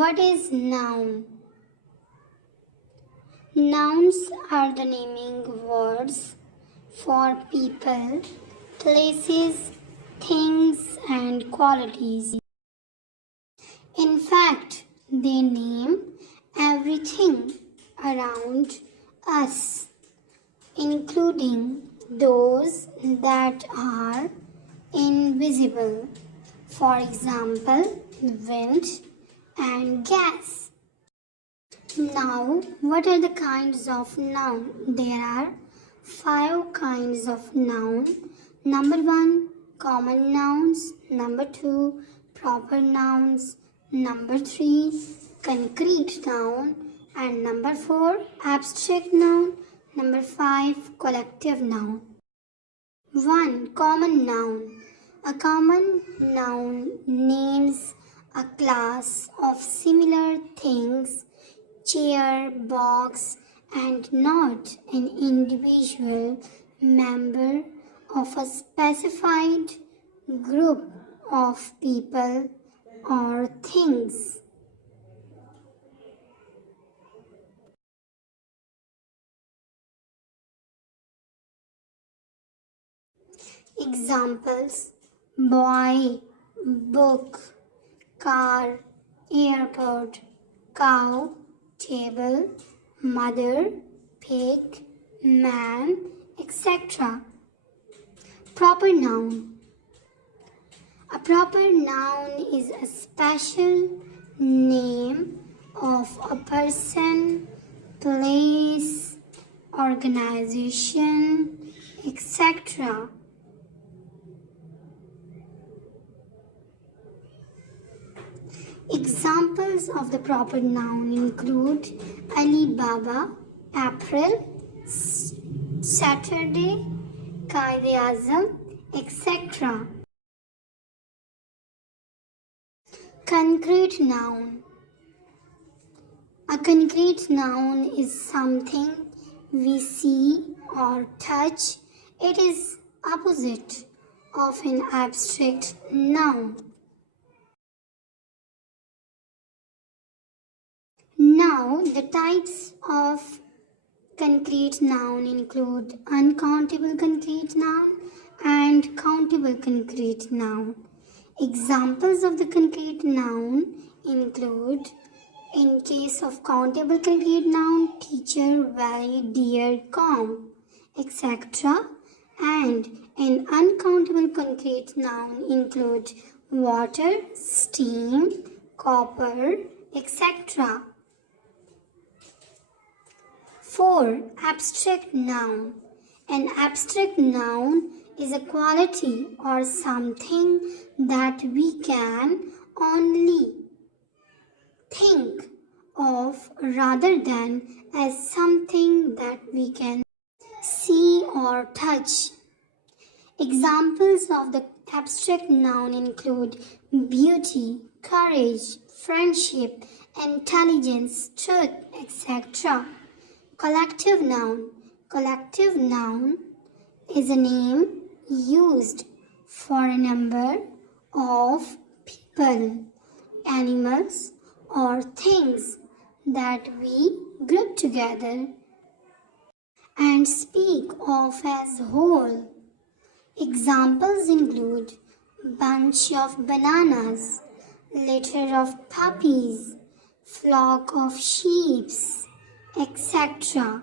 What is noun? Nouns are the naming words for people, places, things, and qualities. In fact, they name everything around us, including those that are invisible. For example, wind and gas. Now, what are the kinds of noun? There are 5 kinds of noun. Number 1, common nouns. Number 2, proper nouns. Number 3, concrete noun. And number 4, abstract noun. Number 5, collective noun. 1. Common noun. A common noun names a class of similar things, chair, box, and not an individual member of a specified group of people or things. Examples: boy, book, car, airport, cow, table, mother, pig, man, etc. Proper noun. A proper noun is a special name of a person, place, organization, etc. Examples of the proper noun include Alibaba, April, Saturday, Qaid-e-Azam, etc. Concrete noun. A concrete noun is something we see or touch. It is opposite of an abstract noun. Now, the types of concrete noun include uncountable concrete noun and countable concrete noun. Examples of the concrete noun include, in case of countable concrete noun, teacher, valley, deer, comb, etc. And in uncountable concrete noun include water, steam, copper, etc. 4. Abstract noun. An abstract noun is a quality or something that we can only think of rather than as something that we can see or touch. Examples of the abstract noun include beauty, courage, friendship, intelligence, truth, etc. Collective noun. Collective noun is a name used for a number of people, animals, or things that we group together and speak of as whole. Examples include bunch of bananas, litter of puppies, flock of sheep, etc.